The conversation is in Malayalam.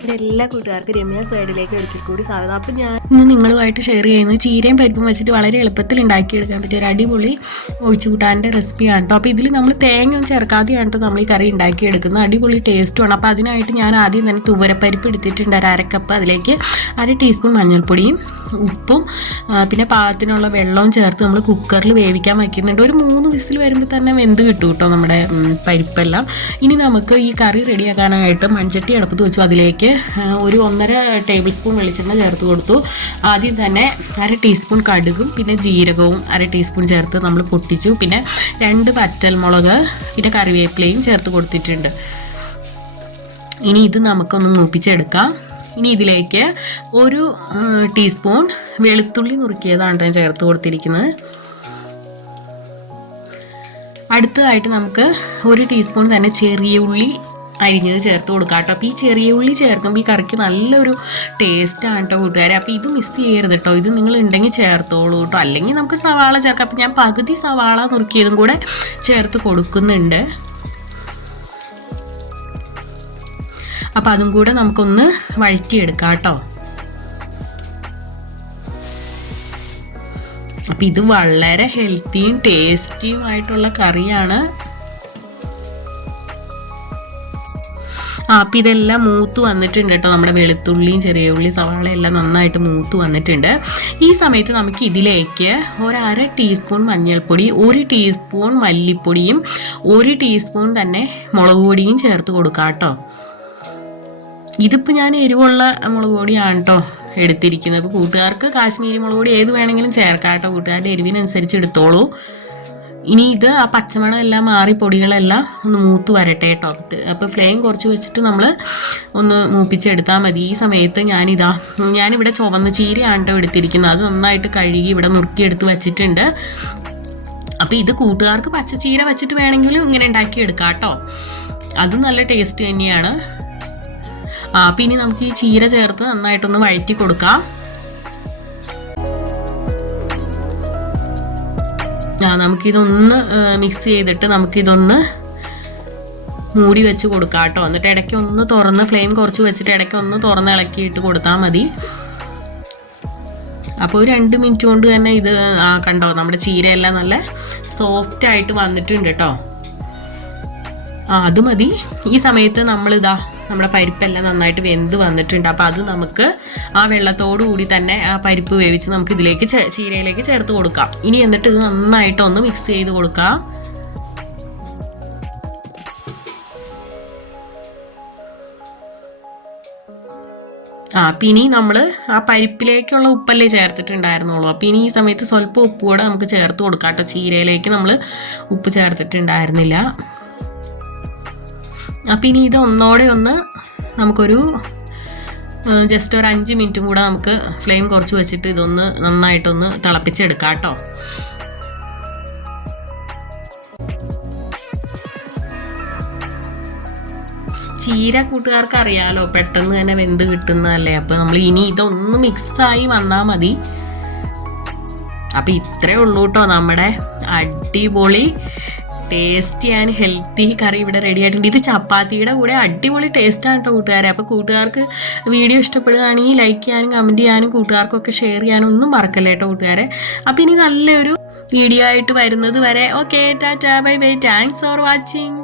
ഇവിടെ എല്ലാ കൂട്ടുകാർക്കും രമ്യ സൈഡിലേക്ക് ഒരിക്കൽ കൂടി സ്വാഗതം. അപ്പം ഞാൻ ഇന്ന് നിങ്ങളുമായിട്ട് ഷെയർ ചെയ്യുന്നത് ചീരയും പരിപ്പും വെച്ചിട്ട് വളരെ എളുപ്പത്തിൽ ഉണ്ടാക്കിയെടുക്കാൻ പറ്റിയ ഒരു അടിപൊളി ഒഴിച്ചുകൂട്ടാൻ്റെ റെസിപ്പിയാണ് കേട്ടോ. അപ്പോൾ ഇതിൽ നമ്മൾ തേങ്ങ ചേർക്കാതെയാണ് കേട്ടോ നമ്മൾ ഈ കറി ഉണ്ടാക്കിയെടുക്കുന്നത്. അടിപൊളി ടേസ്റ്റുമാണ്. അപ്പോൾ അതിനായിട്ട് ഞാൻ ആദ്യം തന്നെ തുവരപ്പരിപ്പ് എടുത്തിട്ടുണ്ട്, ഒരു അരക്കപ്പ്. അതിലേക്ക് 1 ടീസ്പൂൺ മഞ്ഞൾപ്പൊടിയും ഉപ്പും പിന്നെ പാകത്തിനുള്ള വെള്ളവും ചേർത്ത് നമ്മൾ കുക്കറിൽ വേവിക്കാൻ വയ്ക്കുന്നുണ്ട്. ഒരു 3 വിസിൽ വരുമ്പോൾ തന്നെ വെന്ത് കിട്ടും കേട്ടോ നമ്മുടെ പരിപ്പെല്ലാം. ഇനി നമുക്ക് ഈ കറി റെഡിയാക്കാനായിട്ട് മൺചട്ടി അടുപ്പത്ത് വെച്ചു. അതിലേക്ക് ഒരു 1.5 ടേബിൾ സ്പൂൺ വെളിച്ചെണ്ണ ചേർത്ത് കൊടുത്തു. ആദ്യം തന്നെ 1 ടീസ്പൂൺ കടുകും പിന്നെ ജീരകവും 1 ടീസ്പൂൺ ചേർത്ത് നമ്മൾ പൊട്ടിച്ചു. പിന്നെ 2 വറ്റൽമുളക് പിന്നെ കറിവേപ്പിലയും ചേർത്ത് കൊടുത്തിട്ടുണ്ട്. ഇനി ഇത് നമുക്കൊന്ന് മൂപ്പിച്ചെടുക്കാം. ഇനി ഇതിലേക്ക് 1 ടീസ്പൂൺ വെളുത്തുള്ളി നുറുക്കിയതാണ് ഞാൻ ചേർത്ത് കൊടുത്തിരിക്കുന്നത്. അടുത്തതായിട്ട് നമുക്ക് 1 ടീസ്പൂൺ തന്നെ ചെറിയ ഉള്ളി അരിഞ്ഞത് ചേർത്ത് കൊടുക്കാം കേട്ടോ. അപ്പോൾ ഈ ചെറിയ ഉള്ളി ചേർക്കുമ്പോൾ ഈ കറിക്ക് നല്ലൊരു ടേസ്റ്റാണ് കേട്ടോ കൂട്ടുകാരെ. അപ്പോൾ ഇത് മിസ് ചെയ്യരുത് കേട്ടോ. ഇത് നിങ്ങൾ ഉണ്ടെങ്കിൽ ചേർത്തോളൂ കേട്ടോ. അല്ലെങ്കിൽ നമുക്ക് സവാള ചേർക്കാം. അപ്പോൾ ഞാൻ പകുതി സവാള നുറുക്കിയതും കൂടെ ചേർത്ത് കൊടുക്കുന്നുണ്ട്. അപ്പോൾ അതും കൂടെ നമുക്കൊന്ന് വഴറ്റിയെടുക്കാം കേട്ടോ. അപ്പം ഇത് വളരെ ഹെൽത്തിയും ടേസ്റ്റിയുമായിട്ടുള്ള കറിയാണ്. അപ്പം ഇതെല്ലാം മൂത്ത് വന്നിട്ടുണ്ട് കേട്ടോ. നമ്മുടെ വെളുത്തുള്ളിയും ചെറിയ ഉള്ളി സവാള എല്ലാം നന്നായിട്ട് മൂത്ത് വന്നിട്ടുണ്ട്. ഈ സമയത്ത് നമുക്ക് ഇതിലേക്ക് 1/2 ടീസ്പൂൺ മഞ്ഞൾപ്പൊടി, 1 ടീസ്പൂൺ മല്ലിപ്പൊടിയും 1 ടീസ്പൂൺ തന്നെ മുളക് പൊടിയും ചേർത്ത് കൊടുക്കാം കേട്ടോ. ഇതിപ്പോൾ ഞാൻ എരിവുള്ള മുളക് പൊടിയാണ് കേട്ടോ എടുത്തിരിക്കുന്നത്. അപ്പോൾ കൂട്ടുകാർക്ക് കാശ്മീരി മുളക് പൊടി ഏത് വേണമെങ്കിലും ചേർക്കാം കേട്ടോ. കൂട്ടുകാരുടെ എരിവിനനുസരിച്ച് എടുത്തോളൂ. ഇനി ഇത് ആ പച്ചമണം എല്ലാം മാറി പൊടികളെല്ലാം ഒന്ന് മൂത്ത് വരട്ടെ കേട്ടോ. അപ്പോൾ ഫ്ലെയിം കുറച്ച് വെച്ചിട്ട് നമ്മൾ ഒന്ന് മൂപ്പിച്ചെടുത്താൽ മതി. ഈ സമയത്ത് ഞാനിവിടെ ചുവന്ന ചീരയാണ് കേട്ടോ എടുത്തിരിക്കുന്നത്. അത് നന്നായിട്ട് കഴുകി ഇവിടെ നുറുക്കിയെടുത്ത് വെച്ചിട്ടുണ്ട്. അപ്പോൾ ഇത് കൂട്ടുകാർക്ക് പച്ചച്ചീര വെച്ചിട്ട് വേണമെങ്കിലും ഇങ്ങനെ ഉണ്ടാക്കിയെടുക്കാം കേട്ടോ. അതും നല്ല ടേസ്റ്റ് തന്നെയാണ്. അപ്പം ഇനി നമുക്ക് ഈ ചീര ചേർത്ത് നന്നായിട്ടൊന്ന് വഴറ്റി കൊടുക്കാം. നമുക്കിതൊന്ന് മിക്സ് ചെയ്തിട്ട് നമുക്കിതൊന്ന് മൂടി വെച്ച് കൊടുക്കാം കേട്ടോ. എന്നിട്ട് ഇടയ്ക്ക് ഒന്ന് തുറന്ന് ഫ്ലെയിം കുറച്ച് വെച്ചിട്ട് ഇടയ്ക്ക് ഒന്ന് തുറന്ന് ഇളക്കിയിട്ട് കൊടുത്താൽ മതി. അപ്പോൾ ഒരു 2 മിനിറ്റ് കൊണ്ട് തന്നെ ഇത് കണ്ടോ നമ്മുടെ ചീരയെല്ലാം നല്ല സോഫ്റ്റ് ആയിട്ട് വന്നിട്ടുണ്ട് കേട്ടോ. അത് മതി. ഈ സമയത്ത് നമ്മുടെ പരിപ്പെല്ലാം നന്നായിട്ട് വെന്ത് വന്നിട്ടുണ്ട്. അപ്പോൾ അത് നമുക്ക് ആ വെള്ളത്തോടു കൂടി തന്നെ ആ പരിപ്പ് വേവിച്ച് നമുക്ക് ഇതിലേക്ക് ചീരയിലേക്ക് ചേർത്ത് കൊടുക്കാം. ഇനി എന്നിട്ട് ഇത് നന്നായിട്ടൊന്ന് മിക്സ് ചെയ്ത് കൊടുക്കാം. അപ്പം ഇനി നമ്മൾ ആ പരിപ്പിലേക്കുള്ള ഉപ്പല്ലേ ചേർത്തിട്ടുണ്ടായിരുന്നുള്ളൂ. അപ്പം ഇനി ഈ സമയത്ത് സ്വല്പം ഉപ്പ് കൂടെ നമുക്ക് ചേർത്ത് കൊടുക്കാം കേട്ടോ. ചീരയിലേക്ക് നമ്മൾ ഉപ്പ് ചേർത്തിട്ടുണ്ടായിരുന്നില്ല. അപ്പം ഇനി ഇത് ഒന്നോടെ ഒന്ന് നമുക്കൊരു ജസ്റ്റ് ഒരു 5 മിനിറ്റും കൂടെ നമുക്ക് ഫ്ലെയിം കുറച്ച് വെച്ചിട്ട് ഇതൊന്ന് നന്നായിട്ടൊന്ന് തിളപ്പിച്ചെടുക്കാം കേട്ടോ. ചീര കൂട്ടുകാർക്ക് അറിയാലോ പെട്ടെന്ന് തന്നെ വെന്ത് കിട്ടുന്നതല്ലേ. അപ്പോൾ നമ്മൾ ഇനി ഇതൊന്ന് മിക്സായി വന്നാൽ മതി. അപ്പം ഇത്രേ ഉള്ളൂ കേട്ടോ നമ്മുടെ അടിപൊളി ടേസ്റ്റി ആൻഡ് ഹെൽത്തി കറി ഇവിടെ റെഡി ആയിട്ടുണ്ട്. ഇത് ചപ്പാത്തിയുടെ കൂടെ അടിപൊളി ടേസ്റ്റാണ് കേട്ടോ കൂട്ടുകാരെ. അപ്പോൾ കൂട്ടുകാർക്ക് വീഡിയോ ഇഷ്ടപ്പെടുകയാണെങ്കിൽ ലൈക്ക് ചെയ്യാനും കമൻറ്റ് ചെയ്യാനും കൂട്ടുകാർക്കൊക്കെ ഷെയർ ചെയ്യാനും ഒന്നും മറക്കല്ലേ കേട്ടോ കൂട്ടുകാരെ. അപ്പോൾ ഇനി നല്ലൊരു വീഡിയോ ആയിട്ട് വരുന്നത് വരെ okay, Tata, bye bye, thanks for watching.